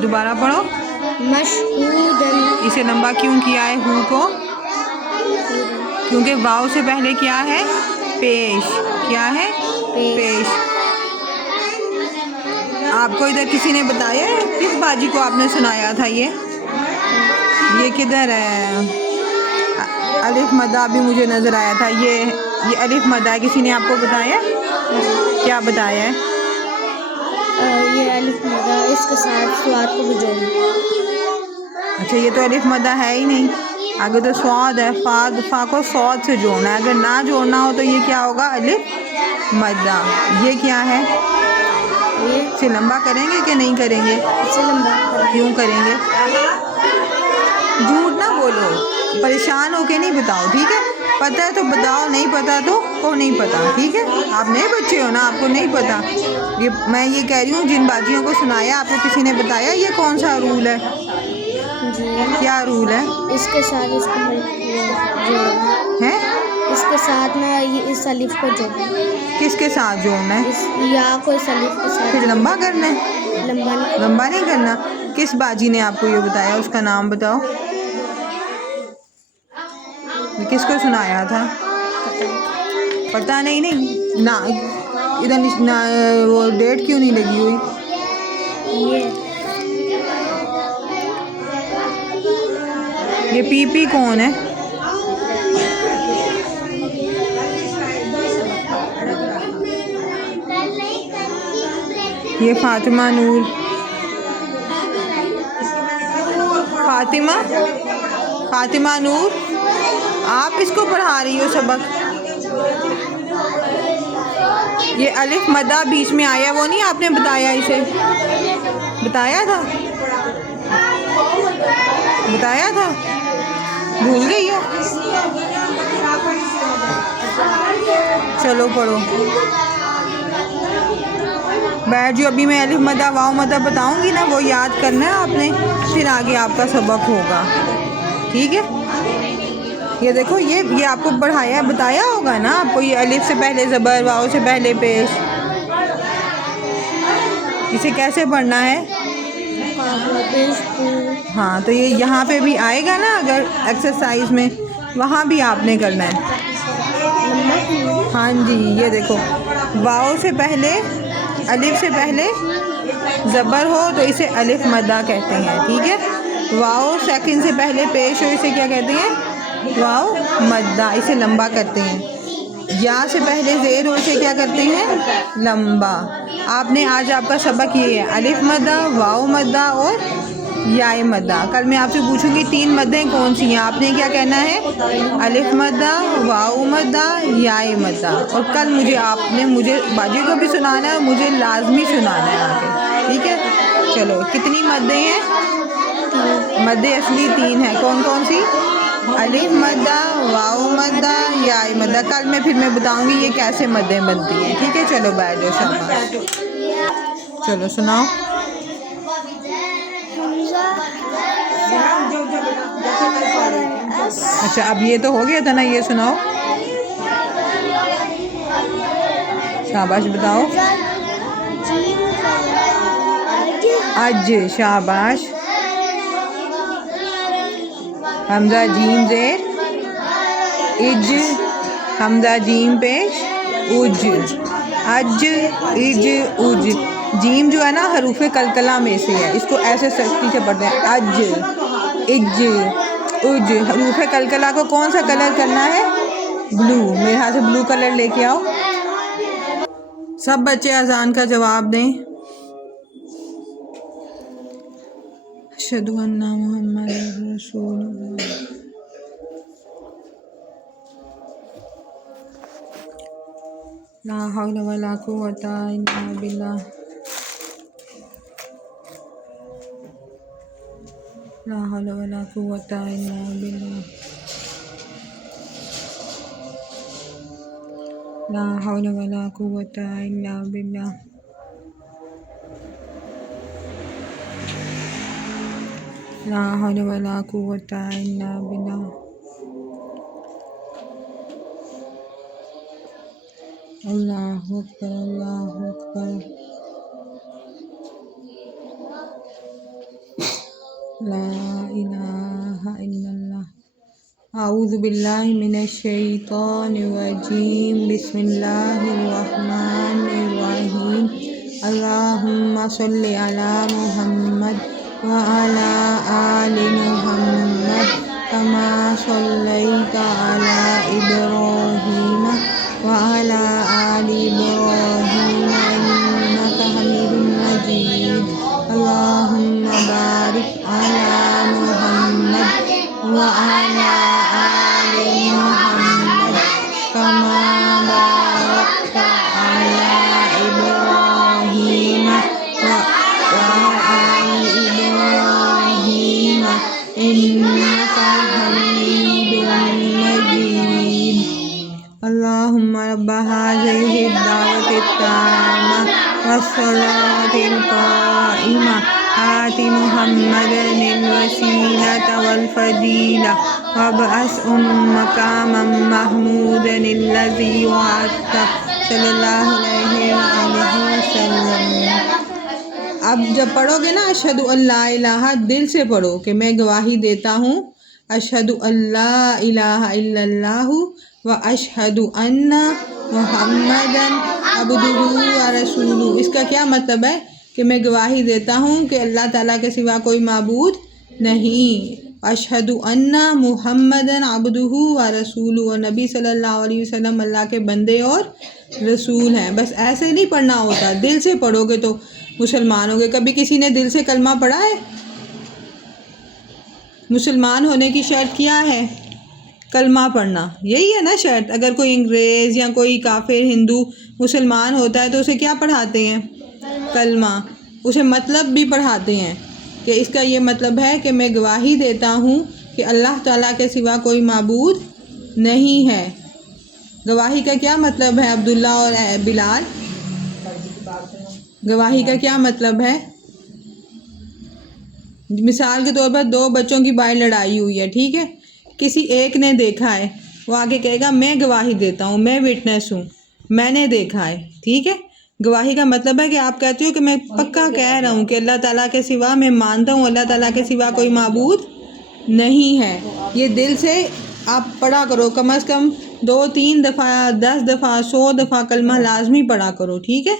दोबारा पढ़ो। मशहूदन। इसे लंबा क्यों किया है हु को? क्योंकि वाव से पहले क्या है? पेश। क्या है? पेश। आपको इधर किसी ने बताया है? किस बाजी को आपने सुनाया था ये किधर है? अलिफ मदा भी मुझे नज़र आया था। ये अलिफ मदा है, किसी ने आपको बताया? क्या बताया है? ये अलिफ मदा, इसके साथ स्वाद को भी जोड़ना। अच्छा, ये तो अलिफ मदा है ही नहीं, आगे तो स्वाद है। फा को स्वाद से जोड़ना है, अगर ना जोड़ना हो तो ये क्या होगा? अलिफ मदा। ये क्या है? इसे लंबा करेंगे कि नहीं करेंगे? इसे लंबा करेंगे। क्यों करेंगे? झूठ ना बोलो, परेशान होके नहीं बताओ, ठीक है? पता है तो बताओ, नहीं पता तो को नहीं पता, ठीक है? आप नए बच्चे हो ना, आपको नहीं पता। ये मैं ये कह रही हूँ, जिन बाजियों को सुनाया आपको किसी ने बताया ये कौन सा रूल है? क्या रूल है? इसके साथ इसको जोड़ना है। इसके साथ ना ये इस अलिफ को जोड़ना। किसके साथ जोड़ना है? इस या को इस अलिफ के साथ। फिर लंबा करना है? लंबा नहीं करना। किस बाजी ने आपको ये बताया, उसका नाम बताओ। किसको सुनाया था? पता नहीं ना, इधर ना, वो डेट क्यों नहीं लगी हुई? ये पीपी कौन है? ये फातिमा नूर। फातिमा नूर, आप इसको पढ़ा रही हो सबक? ये अलिफ मदा बीच में आया, वो नहीं आपने बताया? इसे बताया था? भूल गई हो? चलो पढ़ो, बैठ जो। अभी मैं अलिफ मदा वाव मदा बताऊंगी ना, वो याद करना है आपने, फिर आगे आपका सबक होगा, ठीक है? ये देखो, ये आपको पढ़ाया बताया होगा ना आपको, ये अलिफ से पहले ज़बर, वाव से पहले पेश। इसे कैसे पढ़ना है? हाँ, तो ये यहाँ पे भी आएगा ना, अगर एक्सरसाइज में, वहाँ भी आपने करना है। हाँ जी, ये देखो, वाव से पहले, अलिफ से पहले ज़बर हो तो इसे अलिफ मदा कहते हैं, ठीक है? वाव सेकंड से पहले पेश हो, इसे क्या कहते हैं? वाव मद्दा, इसे लंबा करते हैं। या से पहले ज़ेर हो, इसे क्या करते हैं? लंबा। आपने आज आपका सबक ये है, अलिफ मद्दा, वाव मद्दा और याए मद्दा। कल मैं आपसे पूछूंगी 3 मद्दें कौन सी हैं, आपने क्या कहना है? अलिफ मद्दा, वाव मद्दा, याए मद्दा। और कल मुझे बाजी को भी सुनाना है, मुझे लाजमी सुनाना है आगे, ठीक है? चलो, कितनी मद्दें हैं? मद्दें असली 3 हैं। कौन कौन सी? अलिफ मद्दा, वाव मद्दा, याए मद्दा। कल मैं बताऊंगी ये कैसे मद्दें बनती हैं, ठीक है? चलो बैठ जाओ, शाबाश। चलो सुनाओ। अच्छा, अब ये तो हो गया था ना, ये सुनाओ। शाबाश, बताओ। अज, शाबाश। हमजा जीम ज़ेर, इज, हमजा जीम पेश, उज। अज, इज, उज। जीम जो है ना, हरूफे कलकला में से है, इसको ऐसे सख्ती से पढ़ते हैं। अज, इज, उज। हरूफे कलकला को कौन सा कलर करना है? ब्लू। मेरे हाथ से ब्लू कलर लेके आओ। सब बच्चे अजान का जवाब दें। अशहदु अन्ना मुहम्मदुर रसूलुल्लाह। ला हौला वला कुव्वता इल्ला बिल्लाह। ला हौला वला कुव्वता इल्ला बिल्लाह। ला हौला वला कुव्वता इल्ला बिल्लाह। ला हौला वला कुव्वता इल्ला बिल्लाह। अल्लाहु अकबर, अल्लाहु अकबर। ला इलाहा इल्लल्लाह। आऊज़ु बिल्लाहि मिनश शैतानिर रजीम। बिस्मिल्लाहिर रहमानिर रहीम। अल्लाहुम्मा सल्लि अला मुहम्मद व अला आलि मुहम्मद कमा सल्लैता अला इब्राहीम व अला आलि इब्राहीम इन्नका हमीदुम मजीद। अल्लाहुम्मा बारिक अला मुहम्मद व अला आलि मुहम्मद कमा बारकता अला इब्राहीम व आलि इब्राहीम इन्नका हमीदुम मजीद। अल्लाहुम्मा रब्ब हाज़िहि दावतित ताम्मा वस्सलातिल क़ाइमा आति मुहम्मदनिल वसीलता वल फ़दीला वबअसहु मक़ामम महमूदनिल्लज़ी वअदता सल्लल्लाहु अलैहि वसल्लम। अब जब पढ़ोगे ना अशहदु अल्ला इलाहा, दिल से पढ़ो कि मैं गवाही देता हूँ अशहदु अल्ला इलाहा इल्लल्लाहु व अशहदु अन्ना मुहम्मदन अब्दुहु व रसूलुहु। इसका क्या मतलब है कि मैं गवाही देता हूँ कि अल्लाह ताला के सिवा कोई माबूद नहीं। अशहदु अन्ना मुहम्मदन अब्दुहु व रसूलुहु, और नबी सल्लल्लाहु अलैहि वसल्लम अल्लाह के बंदे और रसूल हैं। बस ऐसे नहीं पढ़ना होता, दिल से पढ़ोगे तो मुसलमान होगे। कभी किसी ने दिल से कलमा पढ़ा है? मुसलमान होने की शर्त क्या है? कलमा पढ़ना, यही है ना शर्त। अगर कोई अंग्रेज़ या कोई काफिर हिंदू मुसलमान होता है तो उसे क्या पढ़ाते हैं? कलमा। उसे मतलब भी पढ़ाते हैं कि इसका ये मतलब है कि मैं गवाही देता हूँ कि अल्लाह ताला के सिवा कोई माबूद नहीं है। गवाही का क्या मतलब है अब्दुल्ला और बिलाल? गवाही का क्या मतलब है? मिसाल के तौर पर दो बच्चों की बाहर लड़ाई हुई है, ठीक है, किसी एक ने देखा है, वो आगे कहेगा मैं गवाही देता हूँ, मैं विटनेस हूँ, मैंने देखा है, ठीक है। गवाही का मतलब है कि आप कहते हो कि मैं पक्का कह रहा हूँ कि अल्लाह ताला के सिवा, मैं मानता हूँ अल्लाह ताला के सिवा कोई माबूद नहीं है। ये दिल से आप पढ़ा करो, कम अज़ कम 2-3 दफ़ा, 10 दफ़ा, 100 दफ़ा कलमा लाजमी पढ़ा करो, ठीक है।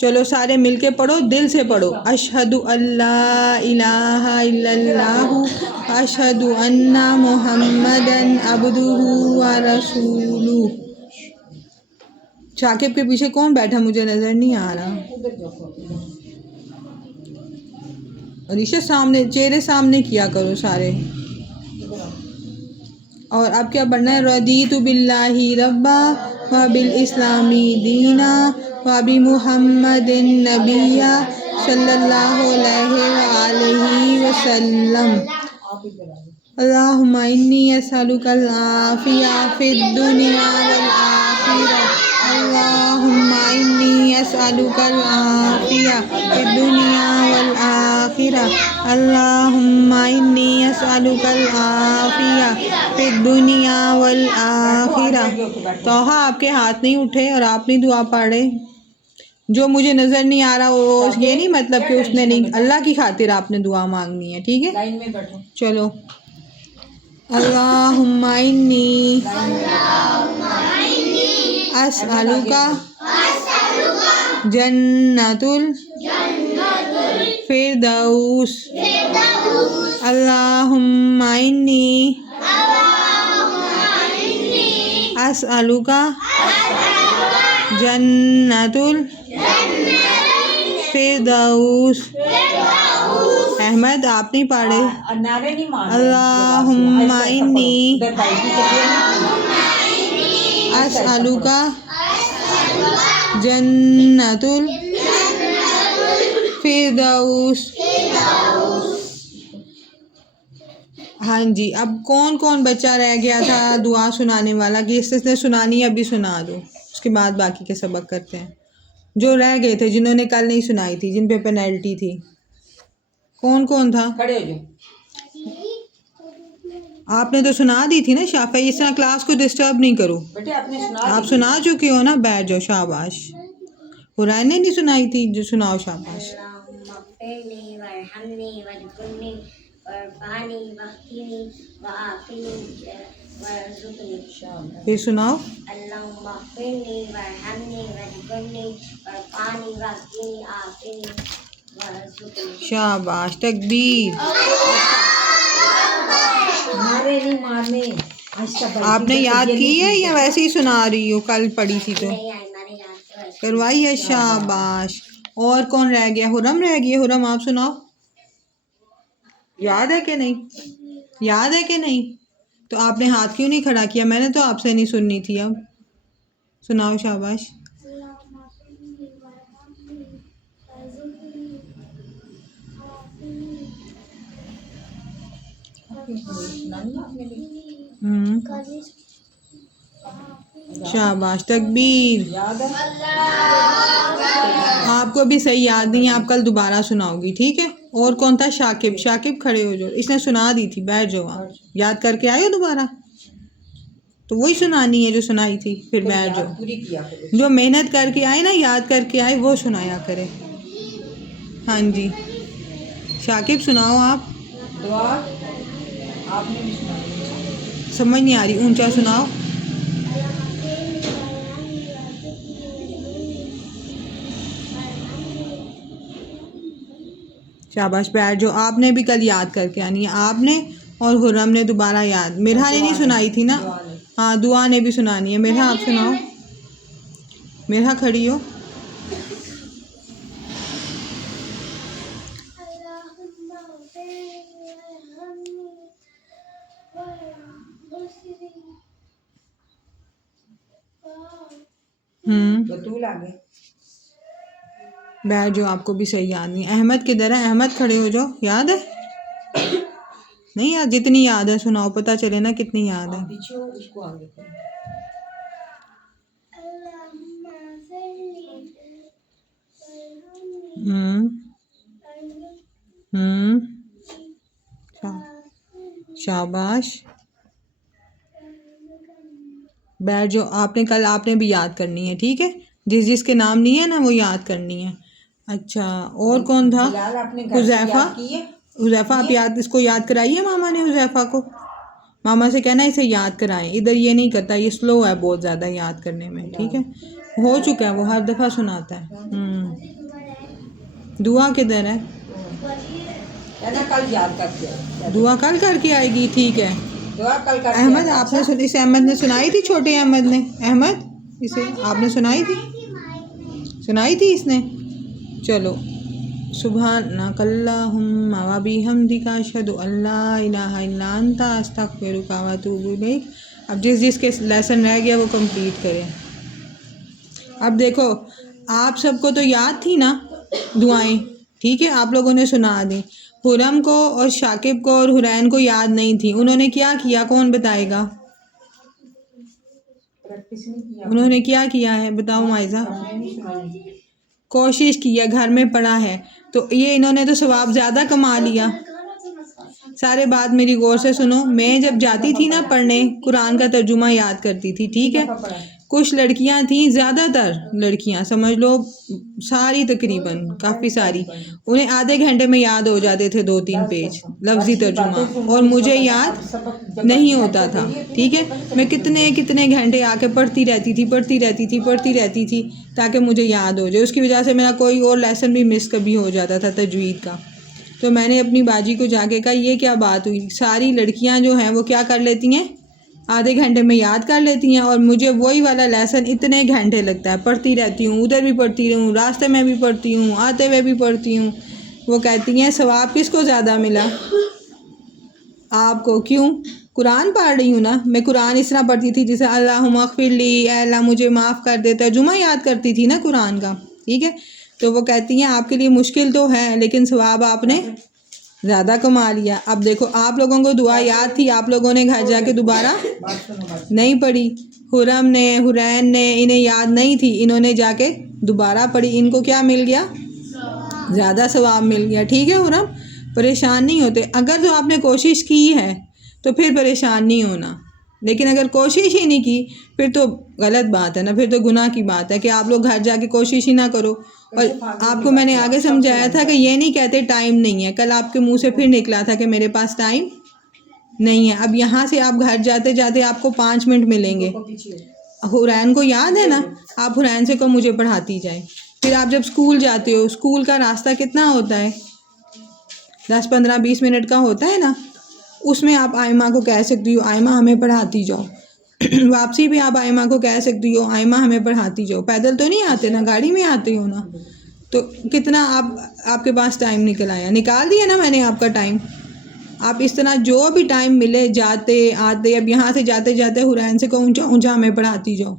चलो सारे मिलके पढ़ो, दिल से पढ़ो। अशहदु अल्ला इलाहा इल्लल्लाहु अशहदु अन्ना मुहम्मदन अब्दुहु व रसूलुहु। शाकिब के पीछे कौन बैठा मुझे नज़र नहीं आ रहा। और इसे सामने, चेहरे सामने किया करो सारे। और अब क्या पढ़ना है? रदीतु बिल्लाहि रब्बा व बिल इस्लामी दीना व बि मुहम्मदिन नबिया सल्लल्लाहु अलैहि वसल्लम। अल्लाहुम्मा इन्नी अस्अलुकल आफिया फिद दुनिया वल आखिरह। अल्लाहुम्मा इन्नी अस्अलुकल आफिया फिद दुनिया वल आखिरह। अल्लाहुम्मा इन्नी अस्अलुकल आफिया फिद दुनिया वल आखिरह। तोहा आपके हाथ नहीं उठे और आप नहीं दुआ पढ़े। जो मुझे नज़र नहीं आ रहा वो ये नहीं मतलब कि उसने नहीं, अल्लाह की खातिर आपने दुआ मांगनी है, ठीक है। लाइन में बैठो। चलो अल्लाहुम्मा इन्नी अस्अलुका जन्नतुल फिरदौस। अल्लाहुम्मा इन्नी अस्अलुका जन्नतुल फिरदौस। अहमद आप नहीं पढ़े। अल्लाहुम्मा इन्नी अस्अलुका जन्नतुल फिरदौस। हाँ जी, अब कौन कौन बच्चा रह गया था दुआ सुनाने वाला कि इसने सुनानी है? अभी सुना दो, उसके बाद बाकी के सबक करते हैं। जो रह गए थे, जिन्होंने कल नहीं सुनाई थी, जिन पे पेनल्टी थी, कौन कौन था? खड़े हो जाओ। आपने तो सुना दी थी ना शाफी। इस तरह क्लास को डिस्टर्ब नहीं करो बेटे, आपने सुना, आप सुना चुके हो ना, बैठ जाओ, शाबाश। हुरैन ने नहीं सुनाई थी, जो सुनाओ, शाबाश। वगफिरली वरहमनी वरजुनी वरफानी वक़ीनी वआफ़िनी वरज़ुक़नी। फिर सुनाओ। अल्लाहुम्मा ग़फ़िरली वरहमनी वरजुनी वरफानी वक़ीनी आफ़िनी वरज़ुक़नी। शाबाश, तकबीर। मारे नहीं मारने। आपने याद की है या वैसे ही सुना रही हो? कल पढ़ी थी तो नहीं आई मैंने याद किया। करवाई है। शाबाश। और कौन रह गया? हुरम रह गई। हुरम आप सुनाओ। याद है कि नहीं? याद है कि नहीं? तो आपने हाथ क्यों नहीं खड़ा किया? मैंने तो आपसे नहीं सुननी थी। अब सुनाओ। शाबाश। शाबाश, तकबीर। आपको भी सही याद नहीं है, आप कल दोबारा सुनाओगी, ठीक है? और कौन था? शाकिब। शाकिब खड़े हो जाओ, इसने सुना दी थी। बैठ जाओ, आप याद करके आए हो दोबारा, तो वही सुनानी है जो सुनाई थी। फिर बैठ जाओ। जो मेहनत करके आए ना, याद करके आए, वो सुनाया करे। हाँ जी, शाकिब सुनाओ आप। दुआ आपने भी सुनाई। समझ नहीं आ रही, ऊंचा सुनाओ। शाबाश, बैठ जाओ। आपने भी कल याद करके आनी है, आपने और हुर्रम ने दोबारा याद। मिरहा ने नहीं सुनाई थी ना? हाँ, दुआ ने भी सुनानी है। मिरहा आप सुनाओ। मिरहा खड़ी हो। बतूल आ गए। बैठ जाओ, आपको भी सही याद नहीं। अहमद किधर है? अहमद खड़े हो जाओ। याद है? नहीं याद? जितनी याद है सुनाओ, पता चले ना कितनी याद है। पीछे हो, उसको आगे करो। शाबाश, बैठ जाओ। आपने भी याद करनी है, ठीक है? जिसके नाम नहीं है ना, वो याद करनी है। अच्छा, और कौन था? हुज़ैफ़ा। हुज़ैफ़ा आप याद, इसको याद कराइए मामा ने। हुज़ैफ़ा को मामा से कहना इसे याद कराएं। इधर ये नहीं करता, ये स्लो है बहुत ज़्यादा याद करने में, ठीक है? हो चुका है, वो हर दफ़ा सुनाता है। दुआ किधर है? कल याद करके। दुआ कल करके आएगी, ठीक है? दुआ कल करके। अहमद आपने इसे अहमद ने सुनाई थी, छोटे अहमद ने। अहमद इसे आपने सुनाई थी? सुनाई थी इसने? चलो। सुब्हानकल्लाहुम्मा व बिहम्दिका अशहदु अल्ला इलाहा इल्ला अंता अस्तगफिरुका व अतूबु इलैक। अब जिसके लेसन रह गया वो कंप्लीट करें। अब देखो, आप सबको तो याद थी ना दुआएं, ठीक है? आप लोगों ने सुना दी। हुरम को और शाकिब को और हुरैन को याद नहीं थी। उन्होंने क्या किया? कौन बताएगा? उन्होंने क्या किया है? बताओ माइजा। कोशिश की है, घर में पढ़ा है, तो ये इन्होंने तो सवाब ज़्यादा कमा लिया। सारे बात मेरी गौर से सुनो। मैं जब जाती थी ना पढ़ने, कुरान का तर्जुमा याद करती थी, ठीक है? कुछ लड़कियां थी, ज़्यादातर लड़कियां समझ लो, सारी तकरीबन, काफ़ी सारी, उन्हें आधे घंटे में याद हो जाते थे 2-3 पेज लफ्ज़ी तर्जुमा, और मुझे याद नहीं होता था, ठीक है? मैं कितने कितने घंटे आके पढ़ती रहती थी ताकि मुझे याद हो जाए। उसकी वजह से मेरा कोई और लेसन भी मिस कभी हो जाता था तजवीद का। तो मैंने अपनी बाजी को जाके कहा, ये क्या बात हुई? सारी लड़कियां जो हैं वो क्या कर लेती हैं? आधे घंटे में याद कर लेती हैं, और मुझे वही वाला लेसन इतने घंटे लगता है। पढ़ती रहती हूँ, उधर भी पढ़ती रहूँ, रास्ते में भी पढ़ती हूँ, आते हुए भी पढ़ती हूँ। वो कहती हैं सवाब किसको ज़्यादा मिला? आपको। क्यों? कुरान पढ़ रही हूँ ना मैं। कुरान इस तरह पढ़ती थी जैसे अल्लाहुम्मा अग़फ़िरली, अल्लाह मुझे माफ़ कर देता। जुमा याद करती थी ना कुरान का, ठीक है? तो वो कहती हैं आपके लिए मुश्किल तो है, लेकिन सवाब आपने ज़्यादा कमा लिया। अब देखो, आप लोगों को दुआ याद थी, आप लोगों ने घर जाके दोबारा नहीं पढ़ी। हुरम ने, हुरैन ने, इन्हें याद नहीं थी, इन्होंने जाके दोबारा पढ़ी। इनको क्या मिल गया? ज़्यादा सवाब मिल गया, ठीक है? हुरम, परेशान नहीं होते। अगर जो आपने कोशिश की है तो फिर परेशान नहीं होना, लेकिन अगर कोशिश ही नहीं की फिर तो गलत बात है ना, फिर तो गुनाह की बात है कि आप लोग घर जाके कोशिश ही ना करो। और आपको मैंने आगे समझाया था कि ये नहीं कहते टाइम नहीं है। कल आपके मुंह से फिर निकला था कि मेरे पास टाइम नहीं है। अब यहाँ से आप घर जाते जाते आपको 5 मिनट मिलेंगे। हुरैन को याद है ना, आप हुरैन से को मुझे पढ़ाती जाए। फिर आप जब स्कूल जाते हो, स्कूल का रास्ता कितना होता है, 10, 15, 20 मिनट का होता है ना। उसमें आप आयमा को कह सकती हो आयमा हमें पढ़ाती जाओ। वापसी भी आप आयमा को कह सकती हो आयमा हमें पढ़ाती जाओ। पैदल तो नहीं आते ना, गाड़ी में आते हो ना, तो कितना आपके पास टाइम निकल आया, निकाल दिया ना मैंने आपका टाइम। आप इस तरह जो भी टाइम मिले जाते आते, अब यहाँ से जाते जाते हुरैन से को ऊंचा ऊंचा हमें पढ़ाती जाओ।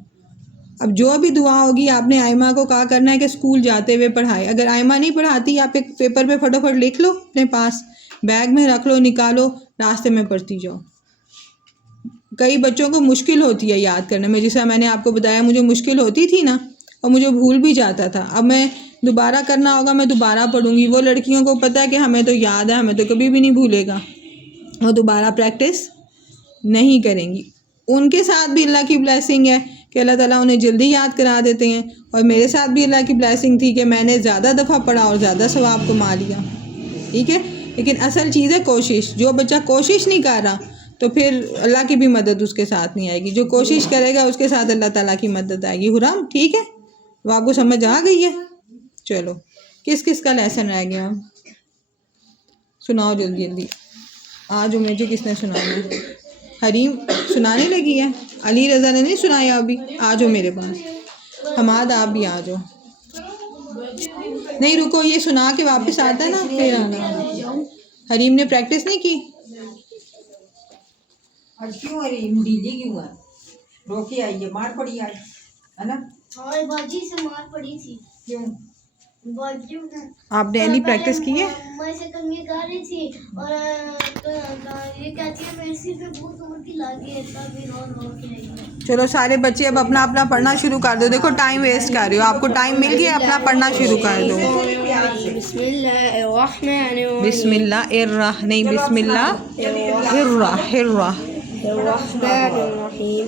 अब जो भी दुआ होगी आपने आयमा को कहा करना है कि स्कूल जाते हुए पढ़ाए। अगर आयमा नहीं पढ़ाती, आप एक पेपर पे फटाफट लिख लो, अपने पास बैग में रख लो, निकालो, रास्ते में पढ़ती जाओ। कई बच्चों को मुश्किल होती है याद करने में, जैसा मैंने आपको बताया मुझे मुश्किल होती थी ना, और मुझे भूल भी जाता था। अब मैं दोबारा करना होगा, मैं दोबारा पढ़ूंगी। वो लड़कियों को पता है कि हमें तो याद है, हमें तो कभी भी नहीं भूलेगा, वो दोबारा प्रैक्टिस नहीं करेंगी। उनके साथ भी अल्लाह की ब्लेसिंग है कि अल्लाह ताला उन्हें जल्दी याद करा देते हैं, और मेरे साथ भी अल्लाह की ब्लेसिंग थी कि मैंने ज़्यादा दफ़ा पढ़ा और ज़्यादा सवाब कमा लिया। ठीक है, लेकिन असल चीज़ है कोशिश। जो बच्चा कोशिश नहीं कर रहा तो फिर अल्लाह की भी मदद उसके साथ नहीं आएगी। जो कोशिश करेगा उसके साथ अल्लाह ताला की मदद आएगी। हुराम ठीक है, वो आपको समझ आ गई है। चलो, किस किस का लेसन रह गया, सुनाओ जल्दी जल्दी। आज मुझे किसने सुनाया है? हरीम सुनाने लगी है, अली रज़ा ने नहीं सुनाया अभी। आ जाओ मेरे पास, हमाद आप भी आ जाओ। नहीं रुको, ये सुना के वापस आता है ना फिर आना। हरीम ने प्रैक्टिस नहीं की आज क्यों हरीम ढीली क्यों है? रोके आई है, मार पड़ी आज, है ना? और बाजी से मार पड़ी थी। क्यों? बाजी ने आप डेली प्रैक्टिस की है? मैं से कंगी कर रही थी और ये कहती है मेरे सिर पे बहुत उल्टी लगी है, तभी रो के आई है। चलो सारे बच्चे अब अपना अपना पढ़ना शुरू कर दो। देखो टाइम वेस्ट कर रहे हो, आपको टाइम मिल गया, अपना पढ़ना शुरू कर दो। बिस्मिल्लाह नहीं, बिस्मिल्लाहिर्रहमानिर्रहीम।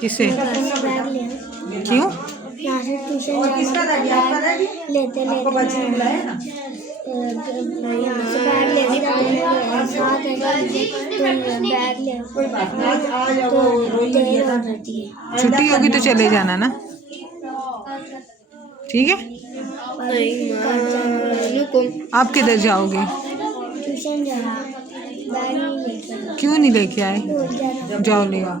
किसे, क्यों? यहाँ से ट्यूशन लेते छुट्टी होगी तो चले जाना ना, ठीक है? आप किधर जाओगे? ट्यूशन जाना, बैग नहीं लेके, क्यों नहीं लेके आए? जाओ ले आओ।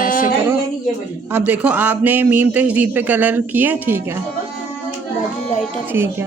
ऐसे करो, अब देखो आपने मीम तशदीद पे कलर किया, ठीक है ठीक है।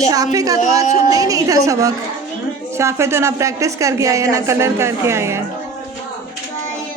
शाफे का तो आज सुनना ही नहीं था सबक। शाफे तो ना प्रैक्टिस करके आया ना कलर करके आया है।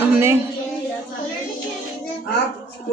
हमने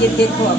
ये देखो अब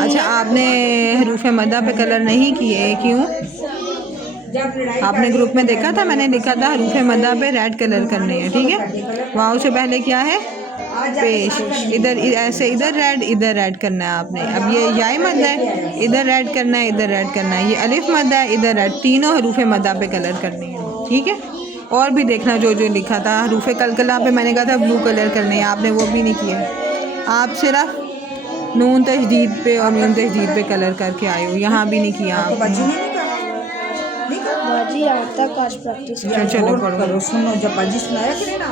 अच्छा आपने हरूफ मदा पे कलर नहीं किए, क्यों? आपने ग्रुप में देखा था, मैंने लिखा था हरूफ मदा पे रेड कलर करने हैं, ठीक है? वाव से पहले क्या है? पेश। इधर ऐसे इधर रेड करना है आपने। अब ये याई मद है, इधर रेड करना है, इधर रेड करना है। ये अलिफ मद है, इधर रेड। तीनों हरूफ मदा पे कलर करने हैं, ठीक है? और भी देखना जो जो लिखा था। हरूफ कलकला पे मैंने कहा था ब्लू कलर करने हैं, आपने वो भी नहीं किया। आप सिर्फ नून तशदीद पे और मीम तशदीद पे कलर करके आए हो, यहाँ भी नहीं किया आपने। बाजी आज तक आज प्रैक्टिस चलो पढ़ो। करो, सुनो, जब बाजी सुनाया करें ना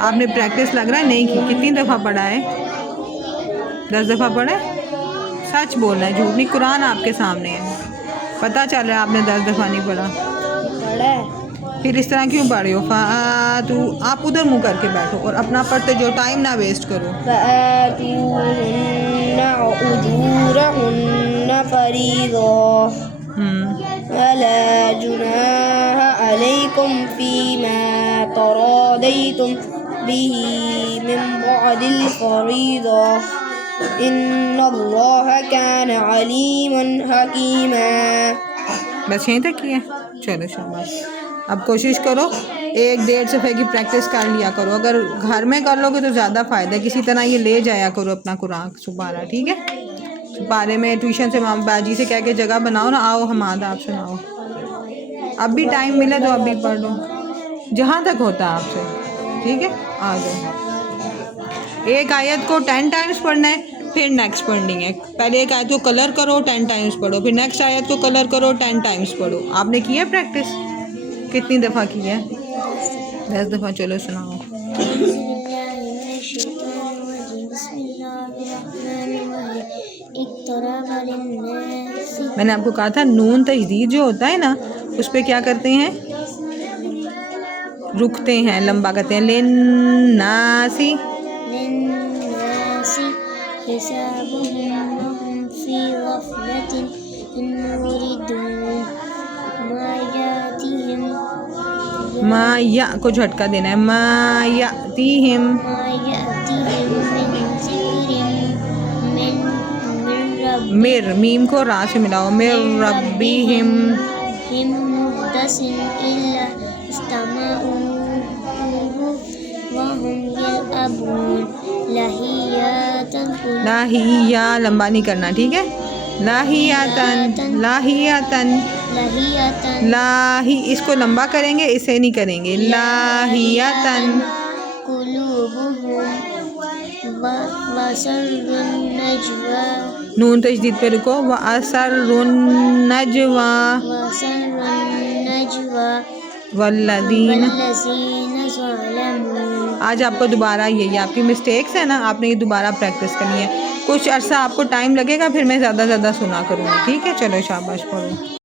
आपने प्रैक्टिस लग रहा है नहीं की। कितनी दफ़ा पढ़ा है? 10 दफ़ा पढ़ा है? सच बोलना है, झूठ नहीं। कुरान आपके सामने है, पता चल रहा है आपने 10 दफ़ा नहीं पढ़ा। पढ़ा है। फिर इस तरह क्यों पढ़ रहे हो? फातू, आप उधर मुँह करके बैठो और अपना पढ़ते जो, टाइम ना वेस्ट करो। फ़आतूहुन्ना उजूरहुन्ना फ़रीज़ा वला जुनाहा अलैकुम फ़ीमा तरादैतुम बिही मिन बअदिल फ़रीज़ा इन्नल्लाहा काना अलीमन हकीमा। बस यहीं तक ही है। चलो शाबाश। अब कोशिश करो 1-1.5 सफ़े की प्रैक्टिस कर लिया करो। अगर घर में कर लोगे तो ज़्यादा फ़ायदा है। किसी तरह ये ले जाया करो अपना कुरान सुबारा, ठीक है? सुबारे में ट्यूशन से मामा बाजी से कह के जगह बनाओ ना, आओ हमाद आप सुनाओ। अब भी टाइम मिले तो अब भी पढ़ लो, जहाँ तक होता है आपसे, ठीक है? आ जाओ। एक आयत को 10 टाइम्स पढ़ना है, फिर नेक्स्ट पढ़नी है। पहले एक आयत को कलर करो, 10 टाइम्स पढ़ो, फिर नेक्स्ट आयत को कलर करो, 10 टाइम्स पढ़ो। आपने की है प्रैक्टिस? कितनी दफ़ा की है? 10 दफ़ा। चलो सुनाओ। मैंने आपको कहा था नून तजदीद जो होता है ना, उस पर क्या करते हैं? रुकते हैं, लंबा करते हैं। लिन्नासी माया को झटका देना है। मायातीहिम मिर, मीम को रा से मिलाओ। मिर रब्बिहिम लाहिया, लंबा नहीं करना, ठीक है? लाहियातन, लाहियातन, लाही, इसको लंबा करेंगे, इसे नहीं करेंगे। लाहियातन नून तजदीद पे रुको। व असरुन नजवा वल्लज़ीन। आज आपको दोबारा ये आपकी मिस्टेक्स है ना, आपने ये दोबारा प्रैक्टिस करनी है। कुछ अर्सा आपको टाइम लगेगा, फिर मैं ज़्यादा सुना करूँगी, ठीक है? चलो शाबाश, पढ़ो।